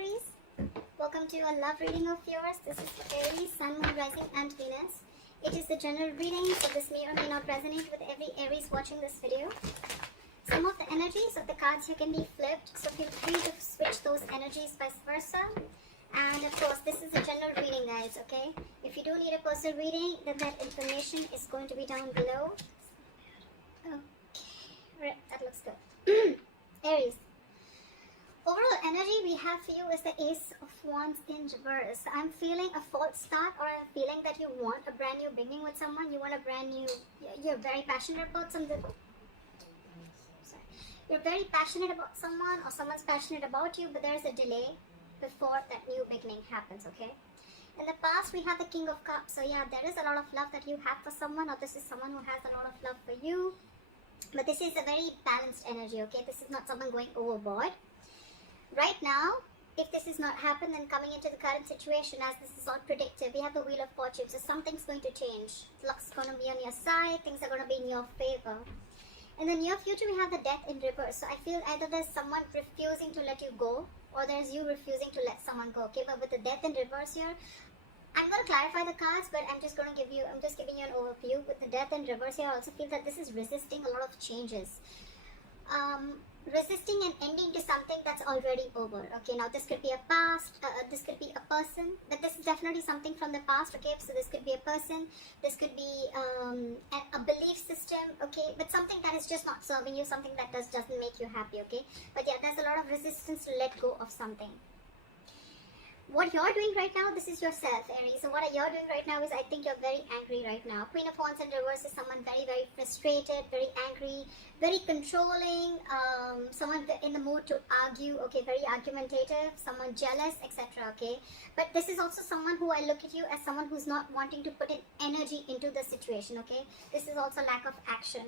Aries. Welcome to a love reading of yours. This is for Aries, Sun, Moon, Rising and Venus. It is the general reading, so this may or may not resonate with every Aries watching this video. Some of the energies of the cards here can be flipped, so feel free to switch those energies vice versa. And of course, this is a general reading, guys, okay? If you do need a personal reading, then that information is going to be down below. Okay, right, that looks good. Aries. Overall energy we have for you is the Ace of Wands in reverse. I'm feeling a false start, or I'm feeling that you want a brand new beginning with someone. You want a brand new, you're very passionate about something. Sorry. You're very passionate about someone, or someone's passionate about you, but there's a delay before that new beginning happens, okay? In the past, we have the King of Cups. So yeah, there is a lot of love that you have for someone, or this is someone who has a lot of love for you. But this is a very balanced energy, okay? This is not someone going overboard. Right now, if this is not happened, then coming into the current situation, as this is all predictive, we have the Wheel of Fortune. So something's going to change. Luck's going to be on your side. Things are going to be in your favor. In the near future, we have the Death in reverse. So I feel either there's someone refusing to let you go, or there's you refusing to let someone go. Okay, but with the Death in reverse here, I'm going to clarify the cards, but I'm just giving you an overview. With the Death in reverse here, I also feel that this is resisting a lot of changes. Resisting and ending to something that's already over. Okay, now this could be a past, this could be a person, but this is definitely something from the past. Okay, so this could be a person, this could be a belief system. Okay, but something that is just not serving you, something that doesn't make you happy. Okay, but yeah, there's a lot of resistance to let go of something. What you're doing right now, this is yourself, Aries. So what you're doing right now is, I think you're very angry right now. Queen of Wands in reverse is someone very, very frustrated, very angry, very controlling, someone in the mood to argue, okay, very argumentative, someone jealous, etc., okay? But this is also someone who I look at you as someone who's not wanting to put in energy into the situation, okay? This is also lack of action.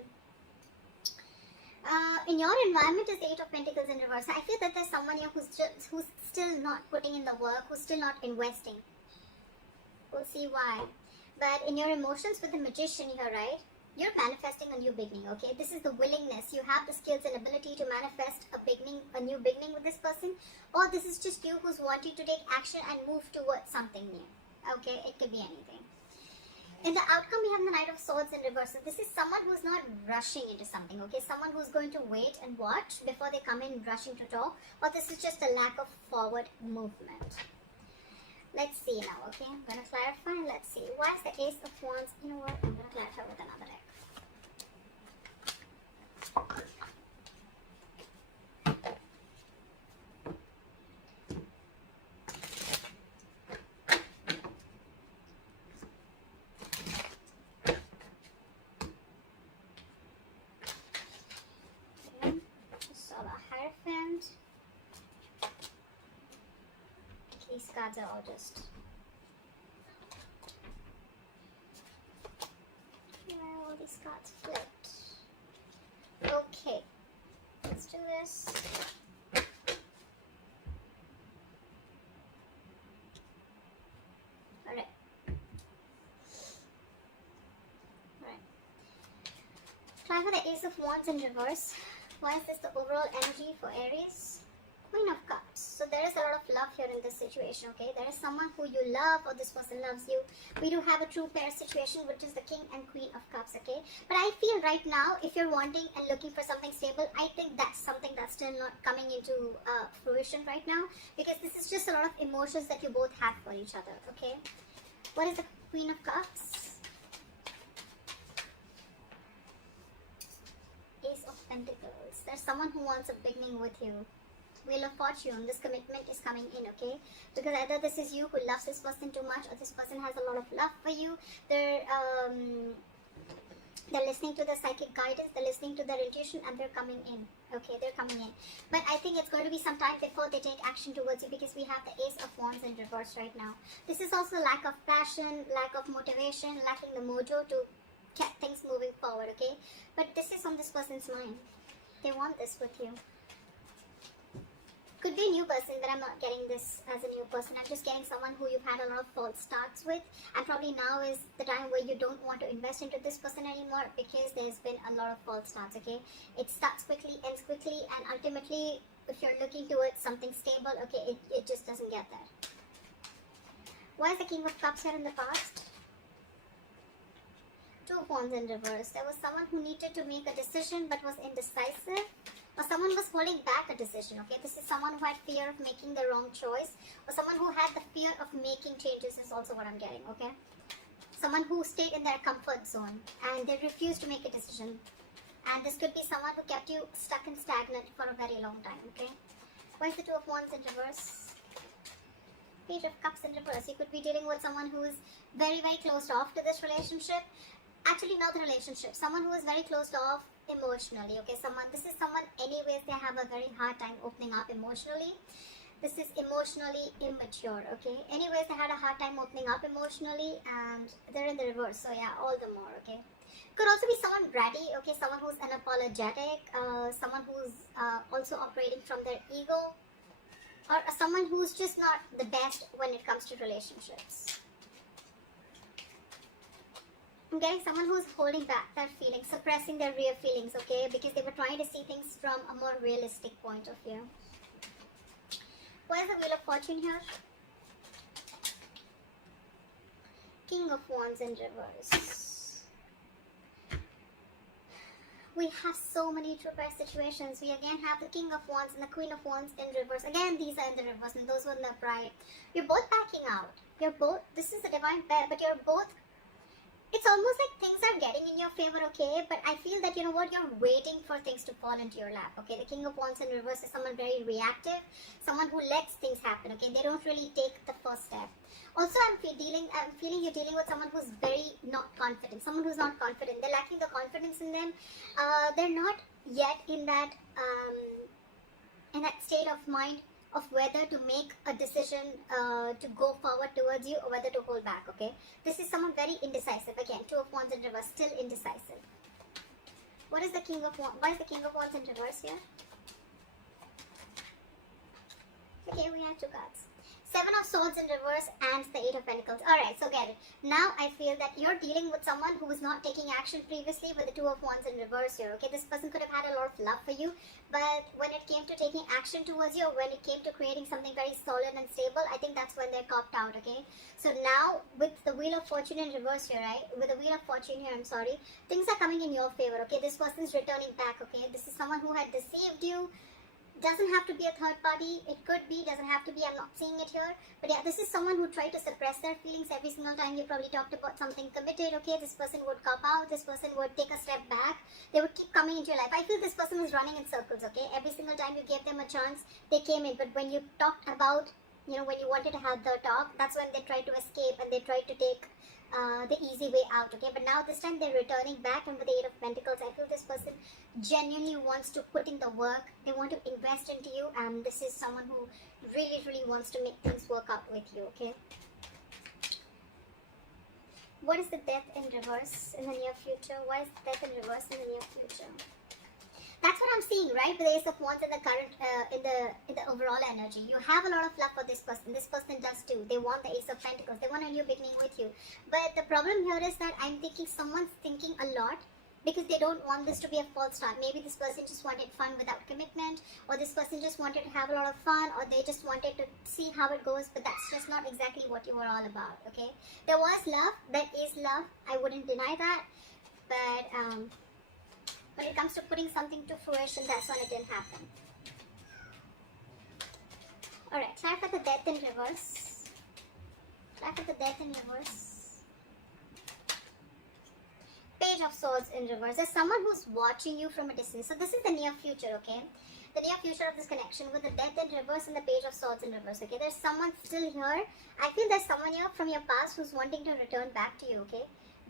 In your environment is the Eight of Pentacles in reverse. I feel that there's someone here who's still not putting in the work, who's still not investing. We'll see why. But in your emotions with the Magician here, right? You're manifesting a new beginning, okay? This is the willingness. You have the skills and ability to manifest a new beginning with this person. Or this is just you who's wanting to take action and move towards something new. Okay, it could be anything. In the outcome, we have the Knight of Swords in reverse. So this is someone who's not rushing into something, okay? Someone who's going to wait and watch before they come in rushing to talk. Or this is just a lack of forward movement. Let's see now, okay? I'm going to clarify. Let's see. Why is the Ace of Wands? You know what? I'm going to clarify with another deck. These cards are all just... yeah, all these cards flipped. Okay, let's do this. Alright. Try for the Ace of Wands in reverse. Why is this the overall energy for Aries? Queen of Cups. So there is a lot of love here in this situation, okay? There is someone who you love, or this person loves you. We do have a true pair situation, which is the King and Queen of Cups, okay? But I feel right now, if you're wanting and looking for something stable, I think that's something that's still not coming into fruition right now, because this is just a lot of emotions that you both have for each other, okay? What is the Queen of Cups? Ace of Pentacles. There's someone who wants a beginning with you. Wheel of Fortune, this commitment is coming in, okay? Because either this is you who loves this person too much, or this person has a lot of love for you. They're listening to the psychic guidance, they're listening to their intuition, and they're coming in, okay? They're coming in. But I think it's going to be some time before they take action towards you, because we have the Ace of Wands in reverse right now. This is also lack of passion, lack of motivation, lacking the mojo to get things moving forward, okay? But this is on this person's mind. They want this with you. Could be a new person, but I'm not getting this as a new person. I'm just getting someone who you've had a lot of false starts with, and probably now is the time where you don't want to invest into this person anymore, because there's been a lot of false starts, okay? It starts quickly, ends quickly, and ultimately if you're looking towards something stable, okay, it just doesn't get there. Why is the King of Cups here in the past? Two of Wands in reverse. There was someone who needed to make a decision but was indecisive, or someone was holding back a decision, okay? This is someone who had fear of making the wrong choice, or someone who had the fear of making changes is also what I'm getting, okay? Someone who stayed in their comfort zone and they refused to make a decision. And this could be someone who kept you stuck and stagnant for a very long time, okay? Why is the Two of Wands in reverse? Page of Cups in reverse. You could be dealing with someone who is very, very closed off to this relationship. Actually, not the relationship. Someone who is very closed off emotionally, okay? This is someone, anyways, they have a very hard time opening up emotionally. This is emotionally immature, okay? Anyways, they had a hard time opening up emotionally, and they're in the reverse. So yeah, all the more, okay? Could also be someone bratty, okay? Someone who's unapologetic, someone who's also operating from their ego, or someone who's just not the best when it comes to relationships. I'm getting someone who's holding back their feelings, suppressing their real feelings, okay? Because they were trying to see things from a more realistic point of view. Why is the Wheel of Fortune here? King of Wands in reverse. We have so many true pair situations. We again have the King of Wands and the Queen of Wands in reverse. Again, these are in the reverse and those were in the upright. You're both backing out. This is a divine pair, but you're both, it's almost like things are getting in your favor, okay? But I feel that, you know what, you're waiting for things to fall into your lap, okay? The King of Wands in reverse is someone very reactive, someone who lets things happen, okay? They don't really take the first step. Also, I'm feeling you're dealing with someone who's very not confident, someone who's not confident. They're lacking the confidence in them. They're not yet in that state of mind of whether to make a decision to go forward towards you or whether to hold back, okay? This is someone very indecisive. Again, Two of Wands in reverse, still indecisive. What is the King of Wands? Why is the King of Wands in reverse here? Okay, we have two cards. Seven of Swords in reverse and the Eight of Pentacles. Alright, so get it. Now I feel that you're dealing with someone who was not taking action previously with the Two of Wands in reverse here, okay? This person could have had a lot of love for you, but when it came to taking action towards you, or when it came to creating something very solid and stable, I think that's when they're copped out, okay? So now, with the Wheel of Fortune in reverse here, right? With the Wheel of Fortune here, I'm sorry, things are coming in your favor, okay? This person's returning back, okay? This is someone who had deceived you. Doesn't have to be a third party, it could be, doesn't have to be, I'm not seeing it here, but yeah, this is someone who tried to suppress their feelings every single time you probably talked about something committed, okay? This person would cop out, this person would take a step back, they would keep coming into your life. I feel this person is running in circles, okay? Every single time you gave them a chance, they came in, but when you talked about, you know, when you wanted to have the talk, that's when they tried to escape and they tried to take the easy way out, okay? But now this time they're returning back, and with the Eight of Pentacles, I feel this person genuinely wants to put in the work. They want to invest into you, and this is someone who really, really wants to make things work out with you, okay? What is the Death in reverse in the near future? Why is Death in reverse in the near future? That's what I'm seeing, right? With the Ace of Wands in the current, in the overall energy. You have a lot of love for this person. This person does too. They want the Ace of Pentacles. They want a new beginning with you. But the problem here is that I'm thinking someone's thinking a lot because they don't want this to be a false start. Maybe this person just wanted fun without commitment, or this person just wanted to have a lot of fun, or they just wanted to see how it goes, but that's just not exactly what you were all about, okay? There was love. There is love. I wouldn't deny that. But, when it comes to putting something to fruition, that's when it didn't happen. Alright, clarify the Death in reverse. Clarify the Death in reverse. Page of Swords in reverse. There's someone who's watching you from a distance. So this is the near future, okay? The near future of this connection with the Death in reverse and the Page of Swords in reverse, okay? There's someone still here. I feel there's someone here from your past who's wanting to return back to you, okay?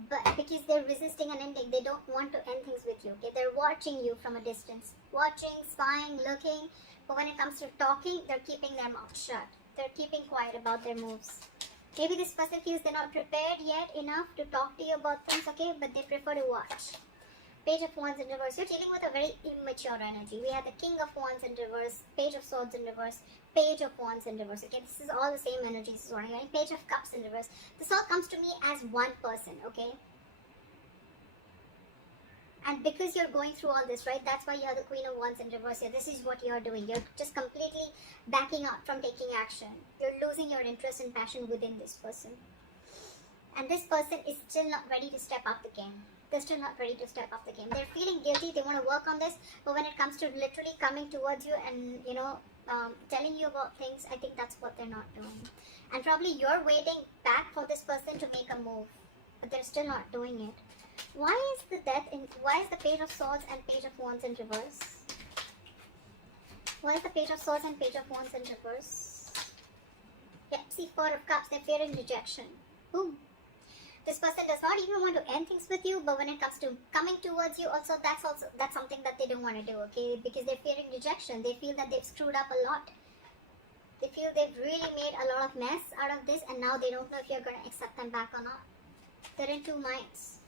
But because they're resisting an ending, they don't want to end things with you, okay? They're watching you from a distance. Watching, spying, looking. But when it comes to talking, they're keeping their mouth shut. They're keeping quiet about their moves. Maybe this person feels they're not prepared yet enough to talk to you about things, okay? But they prefer to watch. Page of Wands in reverse. You're dealing with a very immature energy. We have the King of Wands in reverse, Page of Swords in reverse, Page of Wands in reverse. Okay, this is all the same energy. This is what I'm getting. Page of Cups in reverse. This all comes to me as one person, okay? And because you're going through all this, right, that's why you have the Queen of Wands in reverse here. This is what you're doing. You're just completely backing up from taking action. You're losing your interest and passion within this person. And this person is still not ready to step up the game. They're still not ready to step up the game. They're feeling guilty. They want to work on this. But when it comes to literally coming towards you and, telling you about things, I think that's what they're not doing. And probably you're waiting back for this person to make a move. But they're still not doing it. Why is the Page of Swords and Page of Wands in reverse? Why is the Page of Swords and Page of Wands in reverse? Yeah, see, Four of Cups, they're fearing rejection. Boom. This person does not even want to end things with you, but when it comes to coming towards you, that's something that they don't want to do, okay? Because they're fearing rejection. They feel that they've screwed up a lot. They feel they've really made a lot of mess out of this, and now they don't know if you're going to accept them back or not. They're in two minds.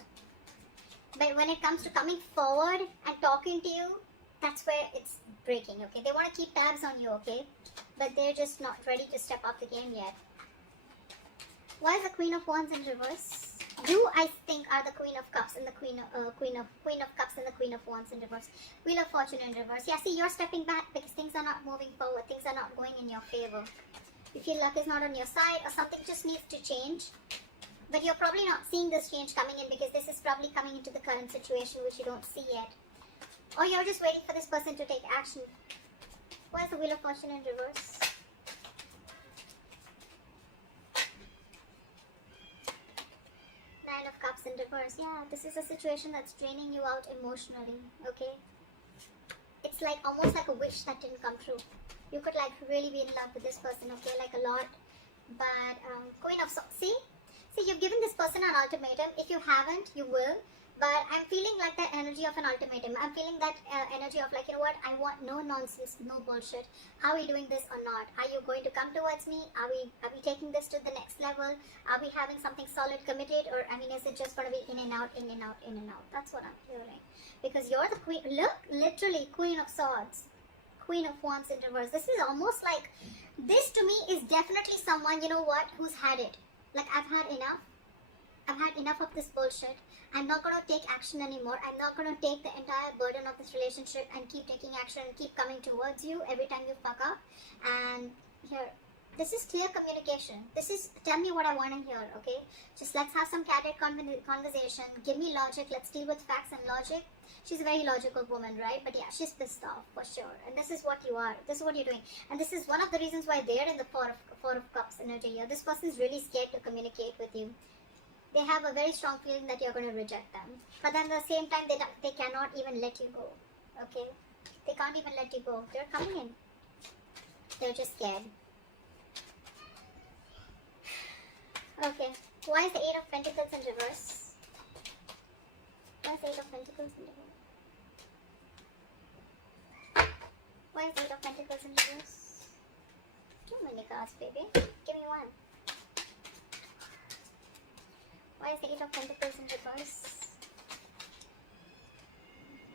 But when it comes to coming forward and talking to you, that's where it's breaking, okay? They want to keep tabs on you, okay? But they're just not ready to step up the game yet. Why is the Queen of Wands in reverse? You, I think, are the Queen of Cups and the Queen of Cups and the Queen of Wands in reverse. Wheel of Fortune in reverse. Yeah, see, you're stepping back because things are not moving forward. Things are not going in your favor. You feel luck is not on your side, or something just needs to change. But you're probably not seeing this change coming in because this is probably coming into the current situation which you don't see yet. Or you're just waiting for this person to take action. Why is the Wheel of Fortune in reverse? Nine of Cups in reverse. Yeah, this is a situation that's draining you out emotionally, okay? It's like almost like a wish that didn't come true. You could like really be in love with this person, okay, like a lot. But Queen of Swords, see, you've given this person an ultimatum. If you haven't, you will. But I'm feeling like the energy of an ultimatum. I'm feeling that energy of like, you know what, I want no nonsense, no bullshit. Are we doing this or not? Are you going to come towards me? Are we taking this to the next level? Are we having something solid committed? Or, I mean, is it just going to be in and out, in and out, in and out? That's what I'm feeling. Because you're the queen, look, literally Queen of Swords, Queen of Wands in reverse. This is almost like, this to me is definitely someone, you know what, who's had it. Like, I've had enough. I've had enough of this bullshit. I'm not going to take action anymore. I'm not going to take the entire burden of this relationship and keep taking action and keep coming towards you every time you fuck up. And here, this is clear communication. This is, tell me what I want to hear, okay? Just let's have some candid conversation. Give me logic. Let's deal with facts and logic. She's a very logical woman, right? But yeah, she's pissed off for sure. And this is what you are. This is what you're doing. And this is one of the reasons why they're in the Four of Cups energy here. This person's really scared to communicate with you. They have a very strong feeling that you're going to reject them. But then at the same time, they cannot even let you go. Okay? They can't even let you go. They're coming in. They're just scared. Okay. Why is the Eight of Pentacles in reverse? Why is the Eight of Pentacles in reverse? Why is the Eight of Pentacles in reverse? Too many cards, baby. Give me one. Why is the Eight of Pentacles in reverse?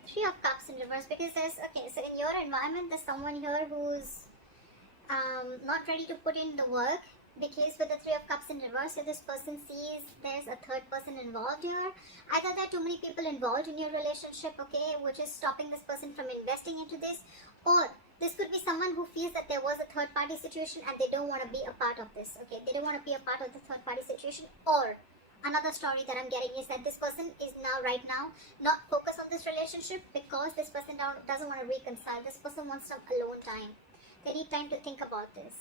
Three of Cups in reverse, because there's, okay, so in your environment, there's someone here who's not ready to put in the work, because with the Three of Cups in reverse, if this person sees there's a third person involved here, either there are too many people involved in your relationship, okay, which is stopping this person from investing into this, or this could be someone who feels that there was a third party situation and they don't want to be a part of this, okay, they don't want to be a part of the third party situation. Or another story that I'm getting is that this person is right now not focused on this relationship because this person doesn't want to reconcile. This person wants some alone time. They need time to think about this.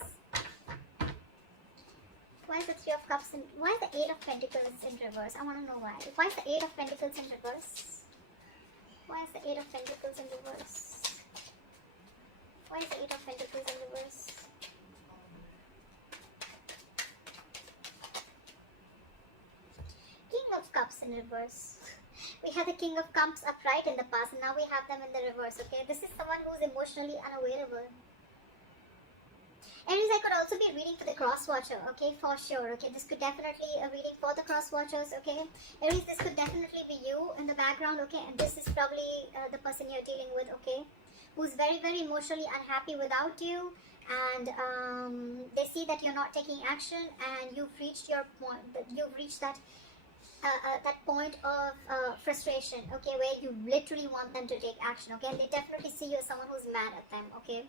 Why is the Three of Cups in, why is the Eight of Pentacles in reverse? I want to know why. Why is the Eight of Pentacles in reverse? Why is the Eight of Pentacles in reverse? Why is the Eight of Pentacles in reverse? King of Cups in reverse. We had the King of Cups upright in the past and now we have them in the reverse, okay? This is someone who's emotionally unavailable. Aries, I could also be reading for the cross watcher, okay, for sure, okay, this could definitely a reading for the cross watchers, okay. Aries, this could definitely be you in the background, okay, and this is probably the person you're dealing with, okay, who's very, very emotionally unhappy without you, and they see that you're not taking action, and you've reached your point, you've reached that that point of frustration, okay, where you literally want them to take action, okay, and they definitely see you as someone who's mad at them, okay,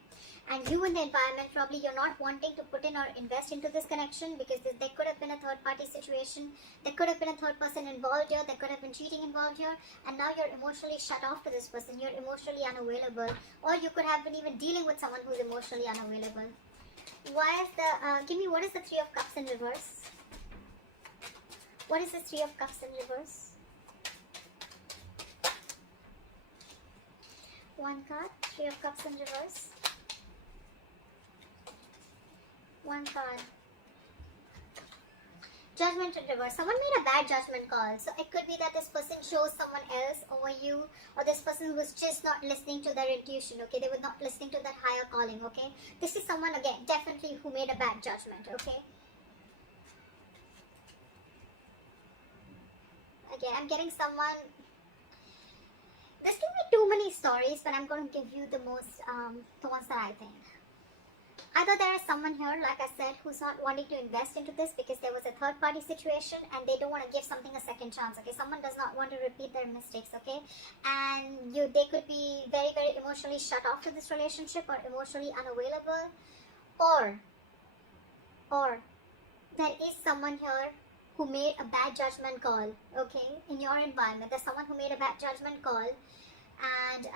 and you in the environment, probably you're not wanting to put in or invest into this connection because there could have been a third party situation, there could have been a third person involved here, there could have been cheating involved here, and now you're emotionally shut off to this person, you're emotionally unavailable, or you could have been even dealing with someone who's emotionally unavailable. Why is the give me, what is the Three of Cups in reverse? What is the Three of Cups in reverse? One card, Three of Cups in reverse. One card. Judgment in reverse. Someone made a bad judgment call. So it could be that this person chose someone else over you, or this person was just not listening to their intuition, okay? They were not listening to that higher calling, okay? This is someone, again, definitely who made a bad judgment, okay? Again, I'm getting someone, this can be too many stories, but I'm going to give you the most, the ones that I think. Either there is someone here, like I said, who's not wanting to invest into this because there was a third party situation and they don't want to give something a second chance, okay? Someone does not want to repeat their mistakes, okay? And they could be very, very emotionally shut off to this relationship or emotionally unavailable, or there is someone here who made a bad judgment call, okay, in your environment. There's someone who made a bad judgment call, and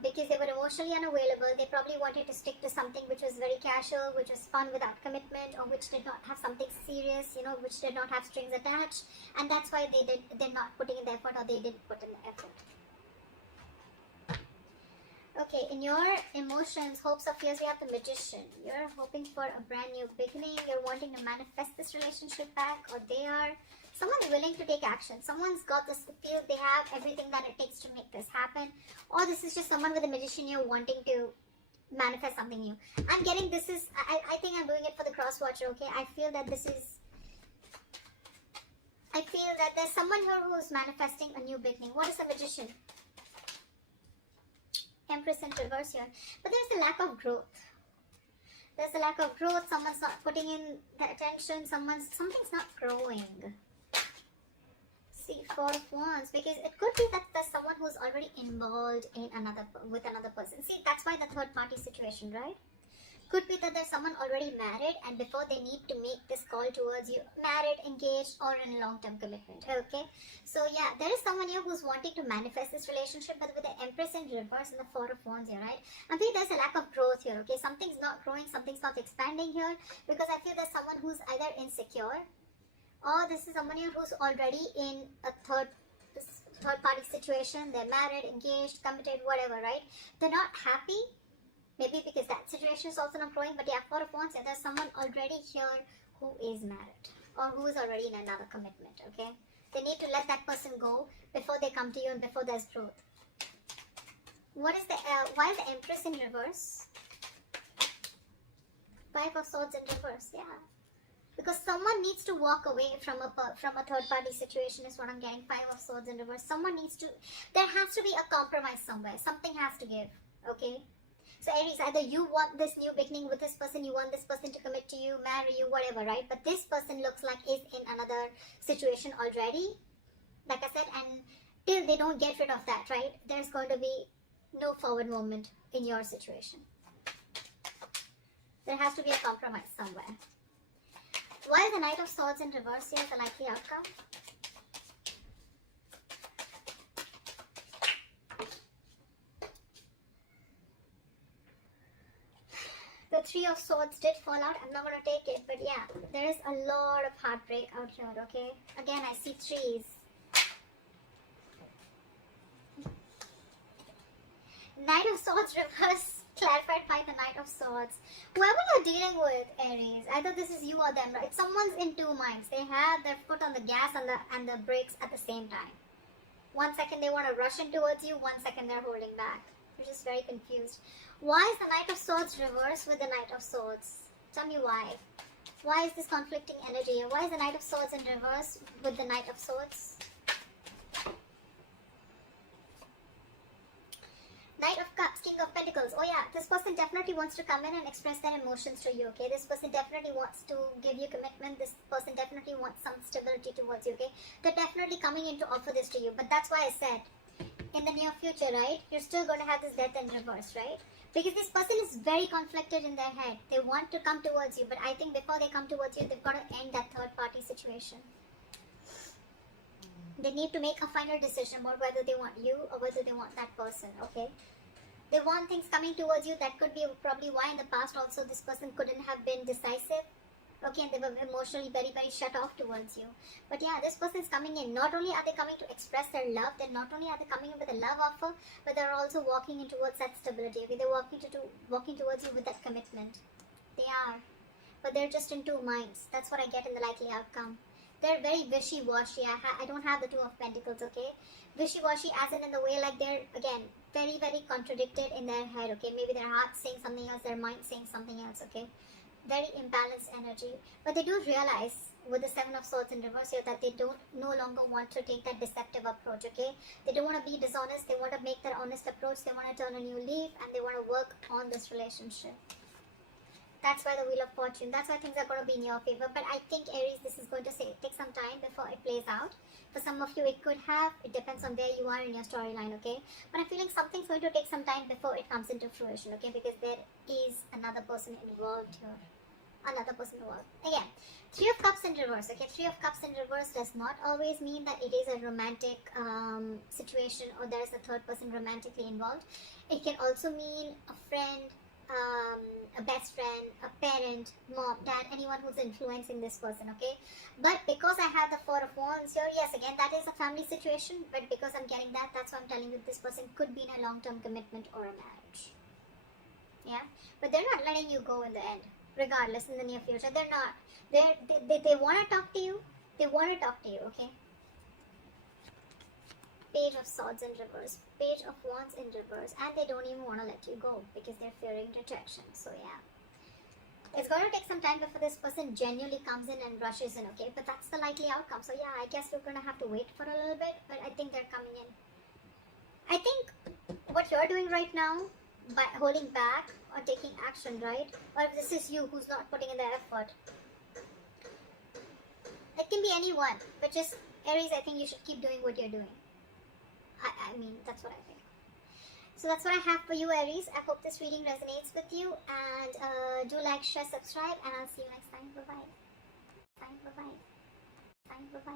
because they were emotionally unavailable, they probably wanted to stick to something which was very casual, which was fun without commitment, or which did not have something serious, you know, which did not have strings attached, and that's why they're not putting in the effort, or they didn't put in the effort. Okay, in your emotions, hopes or fears, we have the Magician. You're hoping for a brand new beginning. You're wanting to manifest this relationship back, or they are. Someone's willing to take action. Someone's got this feel they have everything that it takes to make this happen. Or this is just someone with a Magician here wanting to manifest something new. I'm getting this is, I think I'm doing it for the cross watcher, okay? I feel that there's someone here who's manifesting a new beginning. What is a Magician? Empress in reverse here. But there's a lack of growth. There's a lack of growth. Someone's not putting in the attention. Something's not growing. See, Four of Wands. Because it could be that there's someone who's already involved in with another person. See, that's why the third party situation, right? Could be that there's someone already married, and before they need to make this call towards you, married, engaged, or in long-term commitment, okay? So yeah, there is someone here who's wanting to manifest this relationship, but with the Empress in reverse and the Four of Wands here, right? I feel there's a lack of growth here, okay? Something's not growing, something's not expanding here, because I feel there's someone who's either insecure, or this is someone here who's already in a third party situation. They're married, engaged, committed, whatever, right? They're not happy. Maybe because that situation is also not growing, but yeah, Four of Wands, yeah, there's someone already here who is married or who is already in another commitment, okay? They need to let that person go before they come to you and before there's growth. Why is the Empress in reverse? Five of Swords in reverse, yeah. Because someone needs to walk away from a third party situation is what I'm getting. Five of Swords in reverse. There has to be a compromise somewhere. Something has to give, okay? So Aries, either you want this new beginning with this person, you want this person to commit to you, marry you, whatever, right? But this person looks like is in another situation already, like I said, and till they don't get rid of that, right, there's going to be no forward movement in your situation. There has to be a compromise somewhere. Why is the Knight of Swords in reverse here the likely outcome? The Three of Swords did fall out. I'm not going to take it, but yeah, there is a lot of heartbreak out here, okay? Again, I see trees. Knight of Swords reverse, clarified by the Knight of Swords. Whoever you're dealing with, Aries, either this is you or them, right? Someone's in two minds. They have their foot on the gas and the brakes at the same time. 1 second they want to rush in towards you, 1 second they're holding back. You're just very confused. Why is the Knight of Swords reversed with the Knight of Swords? Tell me why. Why is this conflicting energy here? Why is the Knight of Swords in reverse with the Knight of Swords? Knight of Cups, King of Pentacles. Oh yeah, this person person definitely wants to come in and express their emotions to you, okay? This person definitely wants to give you commitment. This person definitely wants some stability towards you, okay? They're definitely coming in to offer this to you. But that's why I said, in the near future, right, you're still going to have this death in reverse, right? Because this person is very conflicted in their head. They want to come towards you, but I think before they come towards you, they've got to end that third party situation. They need to make a final decision about whether they want you or whether they want that person, okay? They want things coming towards you. That could be probably why in the past also this person couldn't have been decisive. Okay, and they were emotionally very, very shut off towards you. But yeah, this person is coming in. Not only are they coming to express their love, then not only are they coming in with a love offer, but they're also walking in towards that stability. Okay, they're walking towards you with that commitment. They are. But they're just in two minds. That's what I get in the likely outcome. They're very wishy-washy. I don't have the Two of Pentacles, okay? Wishy-washy as in the way like they're, again, very, very contradicted in their head, okay? Maybe their heart's saying something else, their mind's saying something else, okay? Very imbalanced energy. But they do realize with the Seven of Swords in reverse here that they don't no longer want to take that deceptive approach, okay? They don't want to be dishonest. They want to make that honest approach. They want to turn a new leaf and they want to work on this relationship. That's why the Wheel of Fortune. That's why things are going to be in your favor. But I think, Aries, this is going to take some time before it plays out. For some of you, it could have. It depends on where you are in your storyline, okay? But I'm feeling something's going to take some time before it comes into fruition, okay? Because there is another person involved here. Another person involved. Again, Three of Cups in reverse, okay? Three of Cups in reverse does not always mean that it is a romantic situation or there is a third person romantically involved. It can also mean a friend, a best friend, a parent, mom, dad, anyone who's influencing this person, okay? But because I have the Four of Wands here, yes, again, that is a family situation, but because I'm getting that, that's why I'm telling you this person could be in a long-term commitment or a marriage. Yeah? But they're not letting you go in the end, regardless, in the near future. They're not. They want to talk to you. They want to talk to you, okay? Page of Swords in reverse, Page of Wands in reverse, and they don't even want to let you go because they're fearing rejection. So yeah, it's going to take some time before this person genuinely comes in and rushes in, okay? But that's the likely outcome. So yeah, I guess you're going to have to wait for a little bit, but I think they're coming in. I think what you're doing right now, by holding back or taking action, right? Or if this is you who's not putting in the effort, it can be anyone, but just Aries, I think you should keep doing what you're doing. I mean, that's what I think. So that's what I have for you, Aries. I hope this reading resonates with you. And do like, share, subscribe. And I'll see you next time. Bye-bye. Bye-bye. Bye-bye.